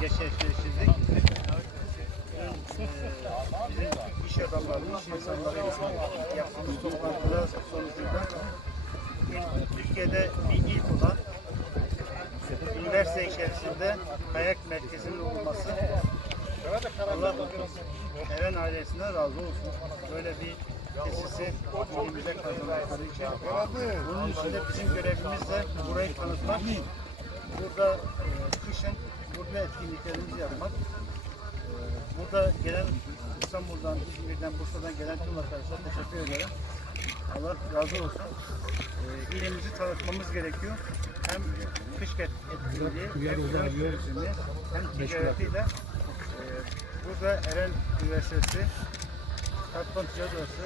gerçekleştirdik. Ee, Bizim iş adamları, iş insanlarıyla yaptığımız toplantılar sonucunda Türkiye'de bir ilk olan üniversite içerisinde kayak merkezinin olması Allah Eren ailesinden razı olsun. Böyle bir tesisi ülkemize kazandıkları için. Bunun için de bizim görevimiz de burayı tanıtmak. Burada e, kışın burada etkinliklerimizi yapmak. E, burada gelen İstanbul'dan, İzmir'den, Bursa'dan gelen tüm arkadaşlara teşekkür ederim. Allah razı olsun. E, ilimizi tanıtmamız gerekiyor. Hem kış etkinliği, hem kış turizmi, hem ticaretiyle e, burada Eren Üniversitesi, Katman Ticaret Odası,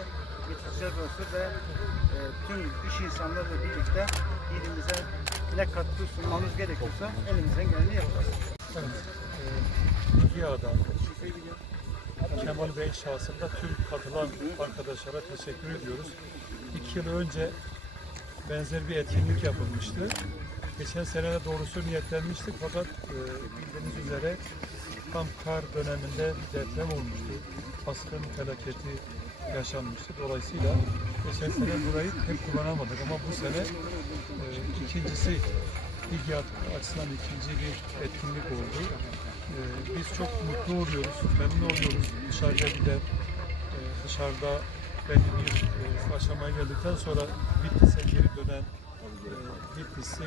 Ticaret Odası ve e, tüm iş insanlarıyla birlikte ilimize ne katkı sunmamız gerekiyorsa elimizden geleni yapacağız. Evet. E, Rüya'da Kemal Bey şahsında tüm katılan arkadaşlara teşekkür ediyoruz. İki yıl önce benzer bir etkinlik yapılmıştı. Geçen sene de doğrusu niyetlenmiştik fakat e, bildiğiniz üzere tam kar döneminde deprem olmuştu. Baskın felaketi yaşanmıştı. Dolayısıyla geçen sene burayı pek kullanamadık ama bu sene e, ikincisi ilgi açısından ikinci bir etkinlik oldu. E, biz çok mutlu oluyoruz, memnun oluyoruz dışarıda giden, e, dışarıda belli bir e, aşamaya geldikten sonra Bitlis'e geri dönen e, Bitlis'i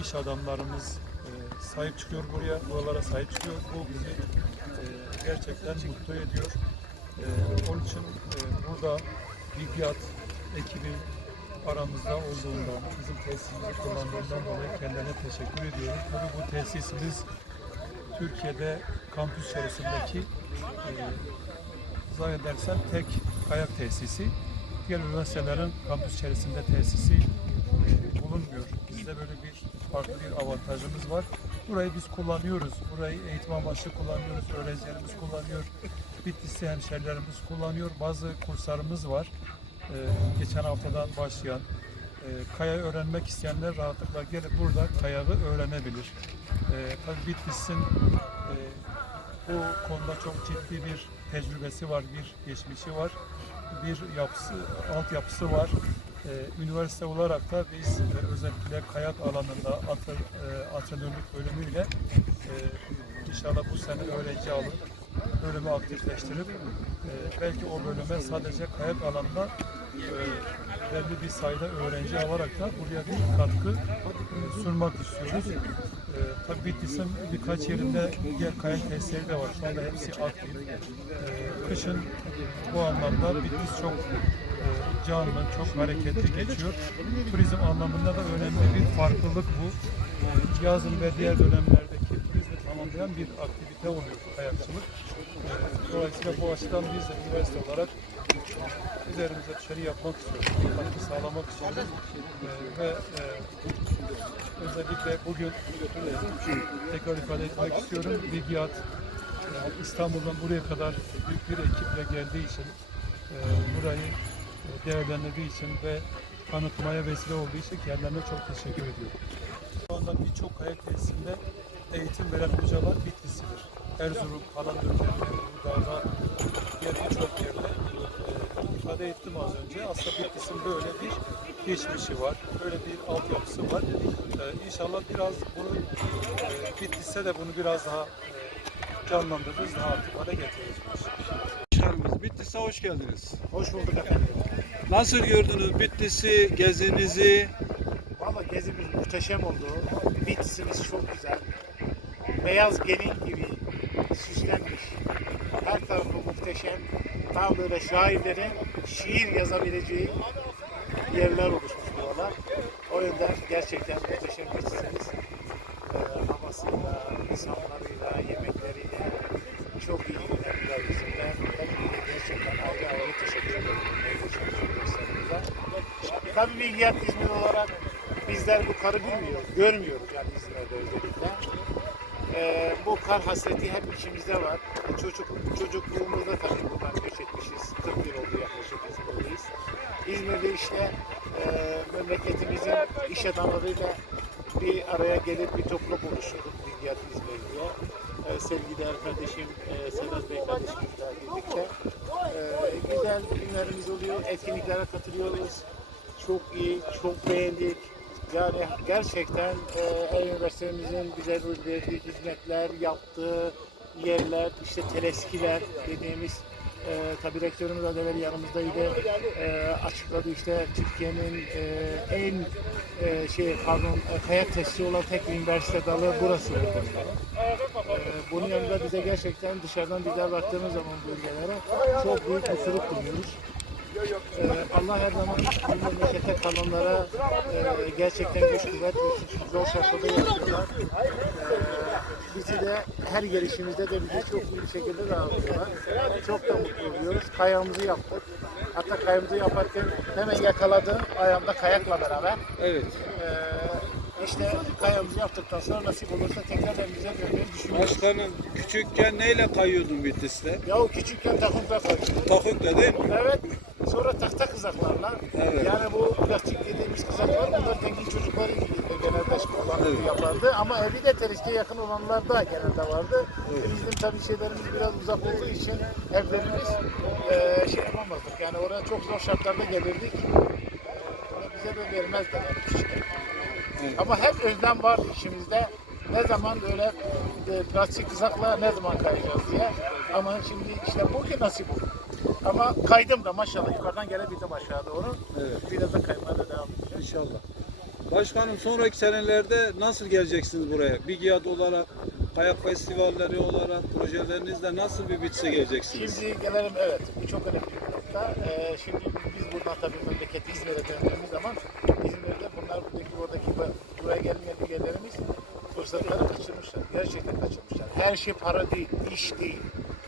iş adamlarımız e, sahip çıkıyor buraya, buralara sahip çıkıyor. Bu bizi e, gerçekten mutlu ediyor. E, onun için e, burada Bilgiyat ekibi aramızda olduğundan, bizim tesisimizi kullandığından dolayı kendilerine teşekkür ediyorum. Tabii bu tesisimiz Türkiye'de kampüs içerisindeki e, zannedersem tek kayak tesisi. Diğer üniversitelerin kampüs içerisinde tesisi e, bulunmuyor. Bizde böyle bir farklı bir avantajımız var. Burayı biz kullanıyoruz. Burayı eğitim amaçlı kullanıyoruz. Öğrencilerimiz kullanıyor. Bitlisli hemşerilerimiz kullanıyor. Bazı kurslarımız var. E, geçen haftadan başlayan e, kaya öğrenmek isteyenler rahatlıkla gelip burada kayağı öğrenebilir. E, tabii Bitlis'in e, bu konuda çok ciddi bir tecrübesi var, bir geçmişi var, bir yapısı, altyapısı var. Ee, üniversite olarak da biz e, özellikle kayak alanında atı, e, antrenörlük bölümüyle inşallah bu sene öğrenci alıp bölümü aktifleştirip e, belki o bölüme sadece kayak alanında e, belli bir sayıda öğrenci alarak da buraya bir katkı e, sunmak istiyoruz. E, tabii Bitlis'in birkaç yerinde diğer kayak tesisleri de var. Şu anda hepsi aktif. E, kışın bu anlamda Bitlis çok e, canlı, çok hareketli geçiyor. Turizm anlamında da önemli bir farklılık bu. E, Yazın ve diğer dönemlerdeki turizmi tamamlayan bir aktivite oluyor kayakçılık. E, Dolayısıyla bu açıdan biz de üniversite olarak üzerimize dışarı yapmak istiyoruz, sağlamak istiyoruz. E, ve e, özellikle bugün e, tekrar ifade etmek istiyorum. Bilgiyat e, İstanbul'dan buraya kadar büyük bir ekiple geldiği için e, burayı e, değerlendirdiği için ve tanıtmaya vesile olduğu için kendilerine çok teşekkür ediyorum. Şu anda birçok kayak tesisinde eğitim veren hocalar Bitlislidir. Erzurum, Palandöken, Uludağ'da, diğer birçok yerde e, ifade ettim az önce. Aslında Bitlis'in böyle bir geçmişi var, böyle bir altyapısı var. E, inşallah biraz bunu e, Bitlis'e de bunu biraz daha e, canlandırırız, daha aktif hale getiririz. Başkanımız Bitlis'e hoş geldiniz. Hoş bulduk efendim. Nasıl gördünüz Bitlis'i, gezinizi? Valla gezimiz muhteşem oldu. Bitlisimiz çok güzel. Beyaz gelin gibi süslenmiş. Her tarafı muhteşem. Tam böyle şairlerin şiir yazabileceği yerler oluşmuş buralar. O yüzden gerçekten muhteşem Bitlisimiz. Ee, havasıyla, insanlarıyla, yemekleriyle çok iyi ilgilendiler bizimle. Hepinize gerçekten ayrı ayrı teşekkür ederim. Tabii Bilgiyat İzmir olarak bizler bu karı bilmiyoruz, görmüyoruz yani İzmir'de özellikle. Ee, bu kar hasreti hep içimizde var. Çocuk, çocukluğumuzda tabii buradan göç etmişiz. 40 yıl oldu yaklaşık İzmir'deyiz. İzmir'de işte e, memleketimizin iş adamlarıyla bir araya gelip bir toplum oluşturduk. Bigiyat İzmir'de. E, sevgiler kardeşim e, Sedat Bey kardeşim birlikte. E, güzel günlerimiz oluyor. Etkinliklere katılıyoruz. Çok iyi, çok beğendik. Yani gerçekten e, üniversitemizin bize verdiği hizmetler, yaptığı yerler, işte teleskiler dediğimiz e, tabii rektörümüz az yanımızdaydı. E, açıkladı işte Türkiye'nin e, en e, şey pardon e, kayak testi olan tek üniversite dalı burası. E, bunun yanında bize gerçekten dışarıdan bize baktığımız zaman bölgelere çok büyük mutluluk duyuyoruz. Allah her zaman bu memlekete kalanlara e, gerçekten güç kuvvet versin. Zor şartlarda yaşıyorlar. Ee, bizi de her gelişimizde de bizi çok iyi bir şekilde dağıtıyorlar. Çok da mutlu oluyoruz. Kayağımızı yaptık. Hatta kayağımızı yaparken hemen yakaladım ayağımda kayakla beraber. Evet. Ee, işte kayağımızı yaptıktan sonra nasip olursa tekrar evimize dönmeyi düşünüyoruz. Başkanım küçükken neyle kayıyordun Bitlis'te? Ya küçükken takımda kayıyorduk. Takıkla değil mi? Evet. Sonra tahta kızaklarla. Evet. Yani bu plastik dediğimiz kızaklar bunlar zengin çocukları ilgili genelde olan Evet. yapardı. Ama evi de terişkiye yakın olanlar da genelde vardı. Bizim tabii şeylerimiz biraz uzak olduğu için evlerimiz eee şey yapamazdık. Yani oraya çok zor şartlarda gelirdik. Ama bize de vermezler yani küçükken. Evet. Ama hep özlem vardı içimizde. Ne zaman böyle e, plastik kızakla ne zaman kayacağız diye. Ama şimdi işte bugün nasip oldu. Ama kaydım da maşallah yukarıdan gelebildim aşağı doğru. Evet. Biraz da kaymaya da devam edeceğim. İnşallah. Başkanım sonraki senelerde nasıl geleceksiniz buraya? Bigiyat olarak, kayak festivalleri olarak projelerinizle nasıl bir bitse geleceksiniz? Şimdi gelelim evet bu çok önemli bir nokta. Ee, şimdi biz buradan tabii memleket İzmir'e döndüğümüz zaman İzmir'de bunlar buradaki oradaki bu- buraya gelmeyen üyelerimiz fırsatları kaçırmışlar. Gerçekten kaçırmışlar. Her şey para değil, iş değil.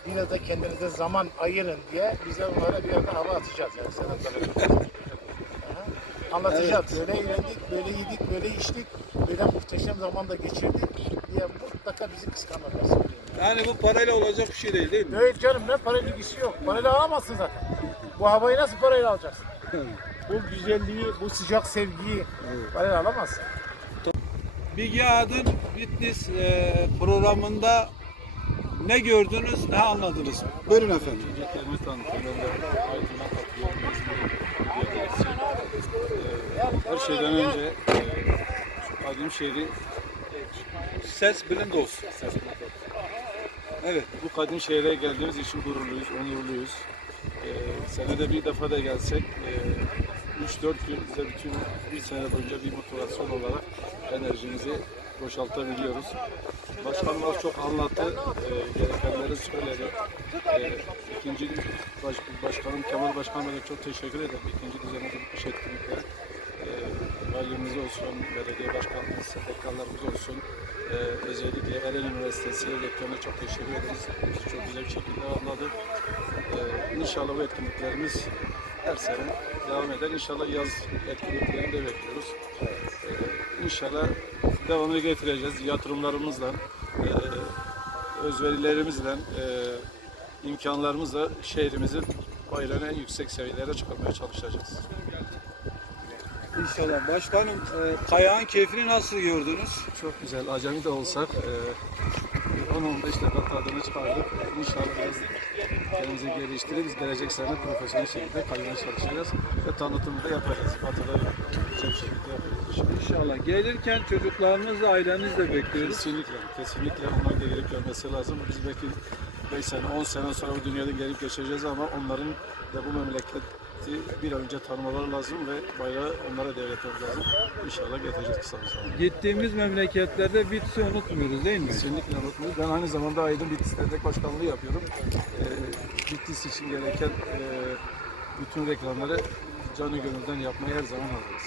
Biraz da kendinize zaman ayırın diye bize onlara bir yerde hava atacağız yani. Aha. Anlatacağız. Böyle eğlendik, böyle yedik, böyle içtik. Böyle muhteşem zaman da geçirdik diye mutlaka bizi kıskanırlar. Yani bu parayla olacak bir şey değil değil mi? Evet canım ne para ilgisi yok. Parayla alamazsın zaten. Bu havayı nasıl parayla alacaksın? bu güzelliği, bu sıcak sevgiyi parayla alamazsın. Bigiyat'ın Bitlis e, programında ne gördünüz, ne anladınız? Buyurun efendim. Ee, Her şeyden önce e, kadim şehri Ses bilin de olsun. Evet. bu kadim şehre geldiğimiz için gururluyuz, onurluyuz. Ee, senede bir defa da gelsek e, 3-4 gün bize bütün bir sene boyunca bir motivasyon olarak enerjimizi boşaltabiliyoruz. Başkanımız çok anlattı, e, gerekenleri söyledi. E, ikinci baş, başkanım Kemal Başkan'a da çok teşekkür ederim. İkinci düzene gitmiş etkinlikler. E, valimiz olsun, belediye başkanımız, STK'larımız olsun. E, özellikle Eren Üniversitesi rektörüne çok teşekkür ederiz. Bizi çok güzel bir şekilde anladı. E, inşallah bu etkinliklerimiz her sene devam eder. İnşallah yaz etkinliklerini de bekliyoruz. E, inşallah devamını getireceğiz. Yatırımlarımızla, e, özverilerimizle, e, imkanlarımızla şehrimizin bayrağını en yüksek seviyelere çıkarmaya çalışacağız. İnşallah. Başkanım e, kayağın keyfini nasıl gördünüz? Çok güzel. Acemi de olsak e, 10-15 dakika tadını çıkardık. İnşallah biraz kendimizi geliştirip gelecek sene profesyonel şekilde kaymaya çalışacağız ve tanıtımı da yapacağız. Batıda güzel şekilde yapacağız. İnşallah. Gelirken çocuklarınızla, ailenizle bekliyoruz. Kesinlikle, kesinlikle onların da gelip görmesi lazım. Biz belki 5 sene, 10 sene sonra bu dünyada gelip geçeceğiz ama onların da bu memleketi bir an önce tanımaları lazım ve bayrağı onlara devretmemiz lazım. İnşallah getireceğiz kısa bir zamanda. Gittiğimiz memleketlerde Bitlis'i unutmuyoruz değil mi? Kesinlikle unutmayın. Ben aynı zamanda Aydın Bitlis Dernek Başkanlığı yapıyorum. Ee, Bitlis için gereken e, bütün reklamları canı gönülden yapmaya her zaman hazırız.